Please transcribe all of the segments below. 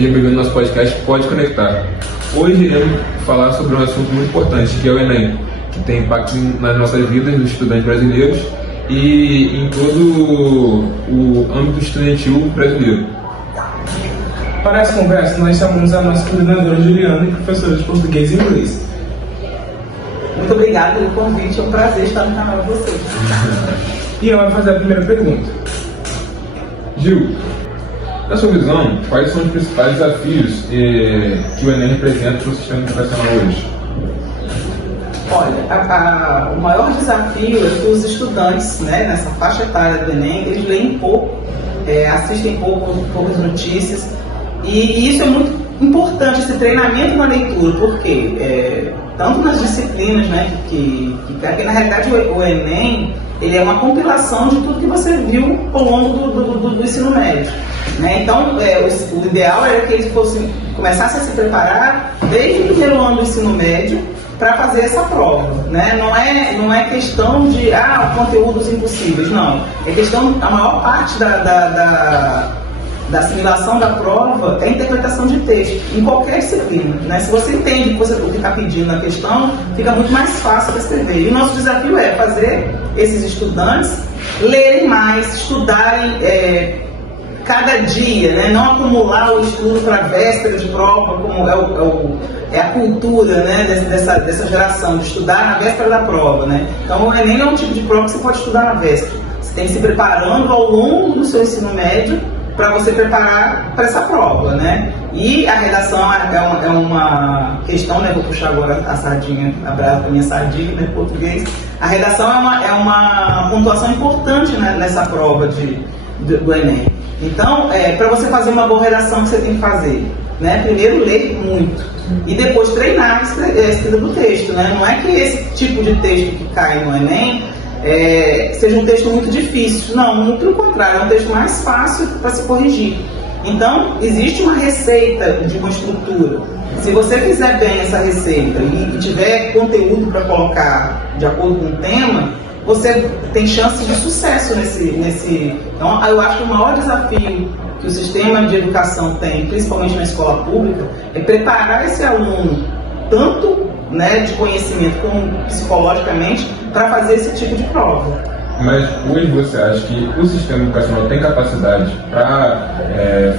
seja bem-vindo ao nosso podcast Pode Conectar. Hoje iremos falar sobre um assunto muito importante, que é o Enem, que tem impacto nas nossas vidas dos estudantes brasileiros e em todo o âmbito estudantil brasileiro. Para essa conversa, nós chamamos a nossa coordenadora Juliana e professora de português e inglês. Muito obrigada pelo convite, é um prazer estar no canal de vocês. E ela vai fazer a primeira pergunta. Gil, na sua visão, quais são os principais desafios que o Enem representa para o sistema educacional hoje? Olha, o maior desafio é que os estudantes, nessa faixa etária do Enem, eles leem pouco, assistem poucas notícias, e isso é muito importante, esse treinamento na leitura, porque tanto nas disciplinas, que na realidade o Enem, ele é uma compilação de tudo que você viu ao longo do ensino médio. Então, o ideal era que eles começassem a se preparar desde o primeiro ano do ensino médio para fazer essa prova. Não é questão de conteúdos impossíveis, não. É questão, a maior parte da assimilação da prova é a interpretação de texto, em qualquer disciplina. Se você entende o que está pedindo na questão, fica muito mais fácil para escrever. E o nosso desafio é fazer esses estudantes lerem mais, estudarem cada dia, não acumular o estudo para a véspera de prova, como é a cultura dessa geração, de estudar na véspera da prova. Então o Enem é um tipo de prova que você pode estudar na véspera. Você tem que se preparando ao longo do seu ensino médio para você preparar para essa prova, E a redação é uma questão, vou puxar agora a sardinha, a brasa para minha sardinha, português. A redação é uma pontuação importante, nessa prova do Enem. Então, para você fazer uma boa redação, o que você tem que fazer? Primeiro, ler muito. E depois treinar a escrita do texto. Não é que esse tipo de texto que cai no Enem seja um texto muito difícil. Não, muito pelo contrário, é um texto mais fácil para se corrigir. Então, existe uma receita de uma estrutura. Se você fizer bem essa receita e tiver conteúdo para colocar de acordo com o tema, você tem chances de sucesso nesse. Então, eu acho que o maior desafio que o sistema de educação tem, principalmente na escola pública, é preparar esse aluno, tanto de conhecimento como psicologicamente, para fazer esse tipo de prova. Mas hoje você acha que o sistema educacional tem capacidade para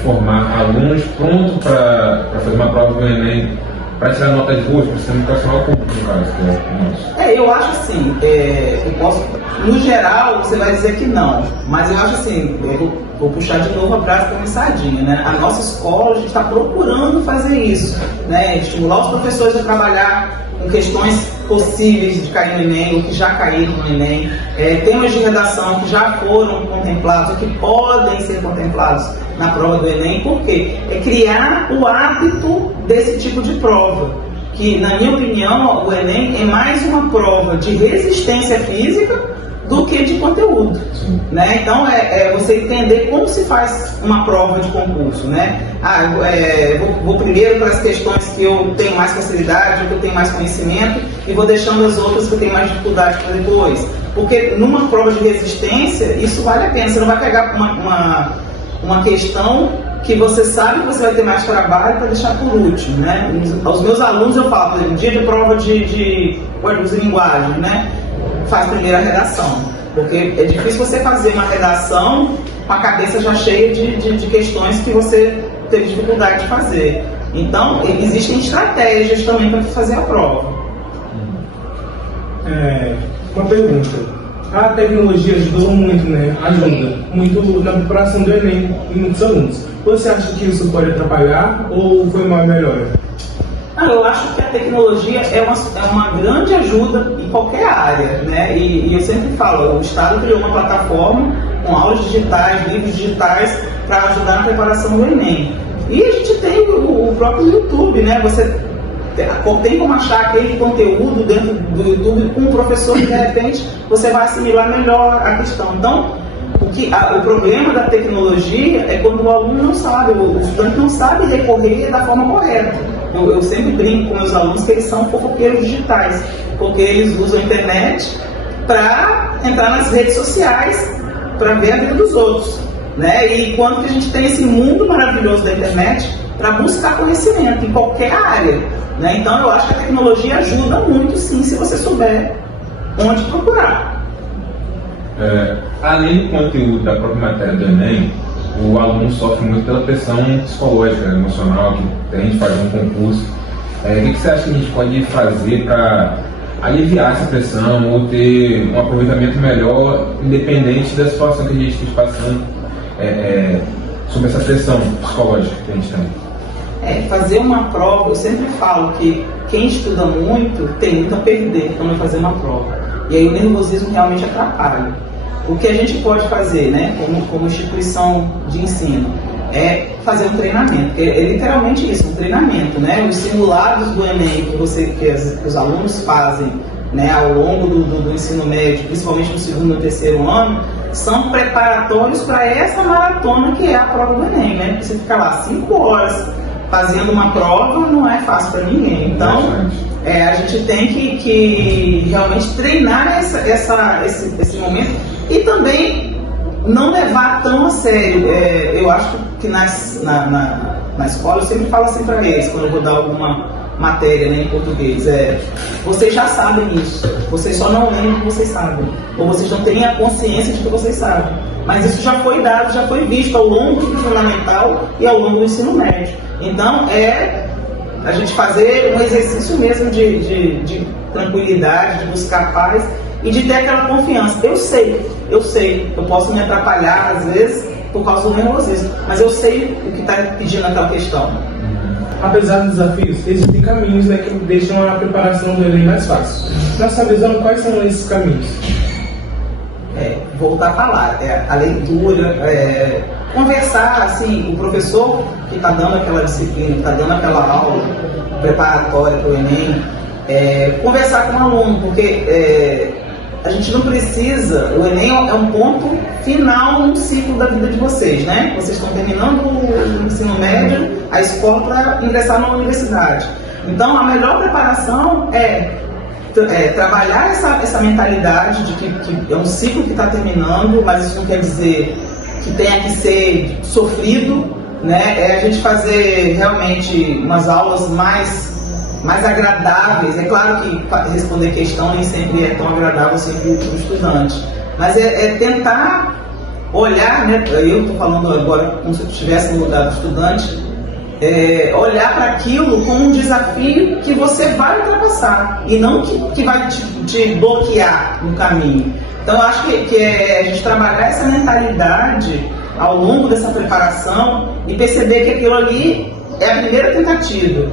formar alunos prontos para fazer uma prova do Enem, para tirar notas boas para o sistema educacional público, no caso, que é o nosso? Eu acho assim, no geral você vai dizer que não, mas eu acho assim, vou puxar de novo a brasa para a sardinha, A nossa escola, a gente está procurando fazer isso, estimular os professores a trabalhar com questões possíveis de cair no Enem, ou que já caíram no Enem, temas de redação que já foram contemplados, ou que podem ser contemplados na prova do Enem. Por quê? É criar o hábito desse tipo de prova, que, na minha opinião, o Enem é mais uma prova de resistência física do que de conteúdo. Então, você entender como se faz uma prova de concurso. Vou primeiro para as questões que eu tenho mais facilidade, que eu tenho mais conhecimento, e vou deixando as outras que eu tenho mais dificuldade para depois. Porque numa prova de resistência, isso vale a pena. Você não vai pegar uma questão que você sabe que você vai ter mais trabalho para deixar por último. Aos meus alunos eu falo, por exemplo, dia de prova de linguagem, faz primeiro a redação, porque é difícil você fazer uma redação com a cabeça já cheia de questões que você teve dificuldade de fazer. Então, existem estratégias também para fazer a prova. Uma pergunta. A tecnologia ajudou muito, ajuda muito na preparação do Enem em muitos alunos. Você acha que isso pode atrapalhar ou foi uma melhora? Eu acho que a tecnologia é uma grande ajuda em qualquer área, E eu sempre falo, o Estado criou uma plataforma com aulas digitais, livros digitais, para ajudar na preparação do Enem. E a gente tem o próprio YouTube, Você tem como achar aquele conteúdo dentro do YouTube com o professor e, de repente, você vai assimilar melhor a questão. Então, o problema da tecnologia é quando o aluno não sabe, o estudante não sabe recorrer da forma correta. Eu sempre brinco com meus alunos que eles são fofoqueiros digitais, porque eles usam a internet para entrar nas redes sociais, para ver a vida dos outros. E quando que a gente tem esse mundo maravilhoso da internet, para buscar conhecimento em qualquer área, né? Então eu acho que a tecnologia ajuda muito, sim, se você souber onde procurar. Além do conteúdo da própria matéria do Enem, o aluno sofre muito pela pressão psicológica, emocional, que a gente faz um concurso. O que você acha que a gente pode fazer para aliviar essa pressão ou ter um aproveitamento melhor, independente da situação que a gente esteja passando, sobre essa pressão psicológica que a gente tem? Fazer uma prova, eu sempre falo que quem estuda muito tem muito a perder quando vai fazer uma prova. E aí o nervosismo realmente atrapalha. O que a gente pode fazer, né, como instituição de ensino, é fazer um treinamento, que é literalmente isso, um treinamento, né? Os simulados do Enem que os alunos fazem, né, ao longo do ensino médio, principalmente no segundo e terceiro ano, são preparatórios para essa maratona que é a prova do Enem, né? Você fica lá 5 horas fazendo uma prova, não é fácil para ninguém. Então, a gente tem que realmente treinar esse momento e também não levar tão a sério. Eu acho que na escola eu sempre falo assim para eles, quando eu vou dar alguma matéria, né, em português, vocês já sabem isso, vocês só não lembram que vocês sabem, ou vocês não têm a consciência de que vocês sabem, mas isso já foi dado, já foi visto ao longo do fundamental e ao longo do ensino médio. Então a gente fazer um exercício mesmo de tranquilidade, de buscar paz e de ter aquela confiança. Eu sei, eu posso me atrapalhar às vezes por causa do nervosismo, mas eu sei o que está pedindo aquela questão. Apesar dos desafios, existem caminhos, né, que deixam a preparação do Enem mais fácil. Na sua visão, quais são esses caminhos? Voltar a falar, a leitura, conversar, assim, o professor que está dando aquela disciplina, que está dando aquela aula preparatória para o Enem, conversar com o aluno, porque a gente não precisa, o Enem é um ponto final no ciclo da vida de vocês, né? Vocês estão terminando o ensino médio, a escola para ingressar na universidade. Então, a melhor preparação é trabalhar essa mentalidade de que é um ciclo que está terminando, mas isso não quer dizer que tenha que ser sofrido, né? A gente fazer realmente umas aulas mais agradáveis. É claro que responder questão nem sempre é tão agradável assim para o estudante, mas é tentar olhar, né? Eu estou falando agora como se eu estivesse no lugar do estudante, olhar para aquilo como um desafio que você vai ultrapassar e não que vai te bloquear no caminho. Então eu acho que a gente trabalhar essa mentalidade ao longo dessa preparação e perceber que aquilo ali é a primeira tentativa.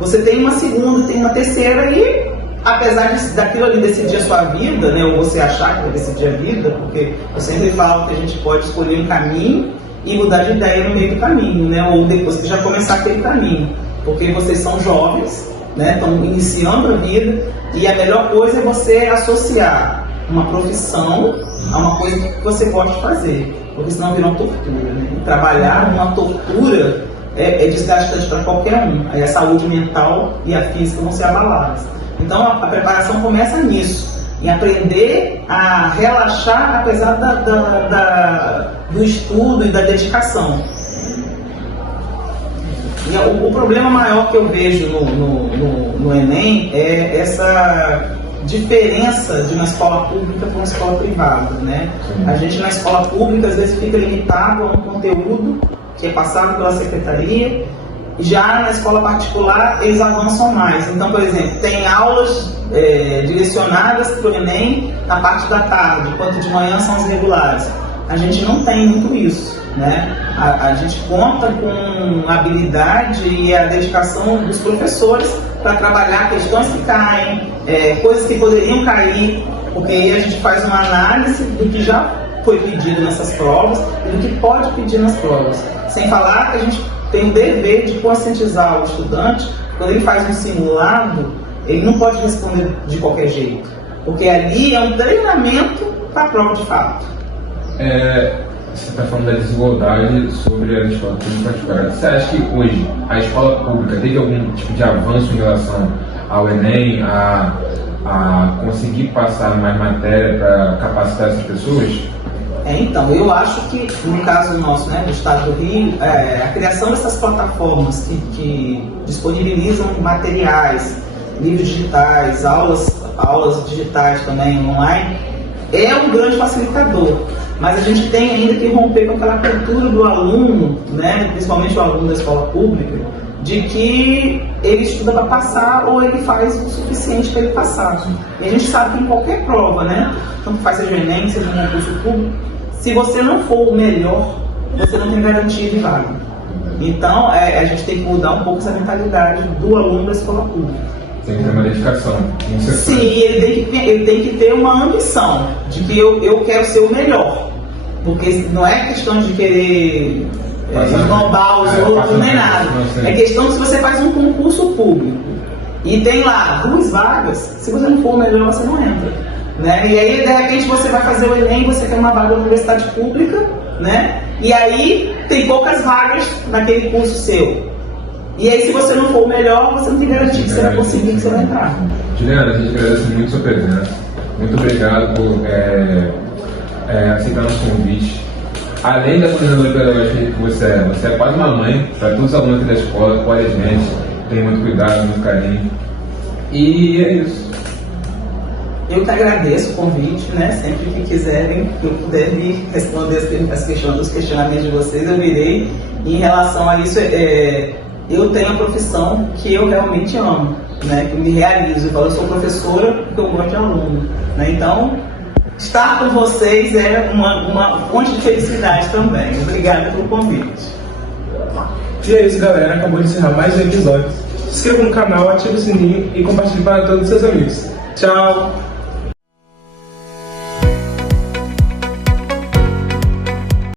Você tem uma segunda, tem uma terceira e, apesar daquilo ali decidir a sua vida, né, ou você achar que vai decidir a vida, porque eu sempre falo que a gente pode escolher um caminho e mudar de ideia no meio do caminho, né, ou depois que já começar aquele caminho, porque vocês são jovens, né, estão iniciando a vida e a melhor coisa é você associar uma profissão a uma coisa que você gosta de fazer, porque senão vira uma tortura, né? E trabalhar numa tortura é desgastante para qualquer um. Aí a saúde mental e a física vão ser abaladas. Então a preparação começa nisso, em aprender a relaxar apesar do estudo e da dedicação. E o problema maior que eu vejo no Enem é essa diferença de uma escola pública para uma escola privada, né? A gente na escola pública às vezes fica limitado a um conteúdo que é passado pela secretaria, e já na escola particular eles avançam mais. Então, por exemplo, tem aulas direcionadas para o Enem na parte da tarde, enquanto de manhã são os regulares. A gente não tem muito isso, né? A gente conta com a habilidade e a dedicação dos professores para trabalhar questões que caem, coisas que poderiam cair, porque aí a gente faz uma análise do que já foi pedido nessas provas e do que pode pedir nas provas. Sem falar que a gente tem o dever de conscientizar o estudante, quando ele faz um simulado, ele não pode responder de qualquer jeito, porque ali é um treinamento para a prova de fato. Você está falando da desigualdade sobre a escola pública particular. Você acha que hoje a escola pública teve algum tipo de avanço em relação ao Enem, a conseguir passar mais matéria para capacitar essas pessoas? Então, eu acho que, no caso nosso, né, do Estado do Rio, a criação dessas plataformas que disponibilizam materiais, livros digitais, aulas digitais também online, é um grande facilitador. Mas a gente tem ainda que romper com aquela cultura do aluno, né, principalmente o aluno da escola pública, de que ele estuda para passar ou ele faz o suficiente para ele passar. E a gente sabe que em qualquer prova, né, tanto faz seja o Enem, seja um concurso público, se você não for o melhor, você não tem garantia de vaga. Então, a gente tem que mudar um pouco essa mentalidade do aluno da escola pública. Tem que ter uma dedicação. Sim, ele tem que ter uma ambição de que eu quero ser o melhor. Porque não é questão de querer esnobar os outros nem nada. É questão de se você faz um concurso público e tem lá 2 vagas, se você não for o melhor, você não entra. Né? E aí, de repente, você vai fazer o Enem, você quer uma vaga na universidade pública, né? E aí tem poucas vagas naquele curso seu. E aí, se você não for o melhor, você não tem garantia que você vai conseguir, que você vai entrar. Juliana, a gente agradece muito a sua presença. Muito obrigado por aceitar nosso convite. Além da coordenadora pedagógica que você é quase uma mãe para todos os alunos aqui da escola, apoia a gente, tem muito cuidado, muito carinho. E é isso. Eu que agradeço o convite, né? Sempre que quiserem, que eu puder vir responder os questionamentos de vocês, eu virei. E em relação a isso, eu tenho a profissão que eu realmente amo, né? Que me realizo. Eu sou professora porque eu gosto de aluno, né? Então, estar com vocês é uma fonte de felicidade também. Obrigada pelo convite. E é isso, galera. Acabou de encerrar mais um episódio. Se inscreva no canal, ative o sininho e compartilhe para todos os seus amigos. Tchau!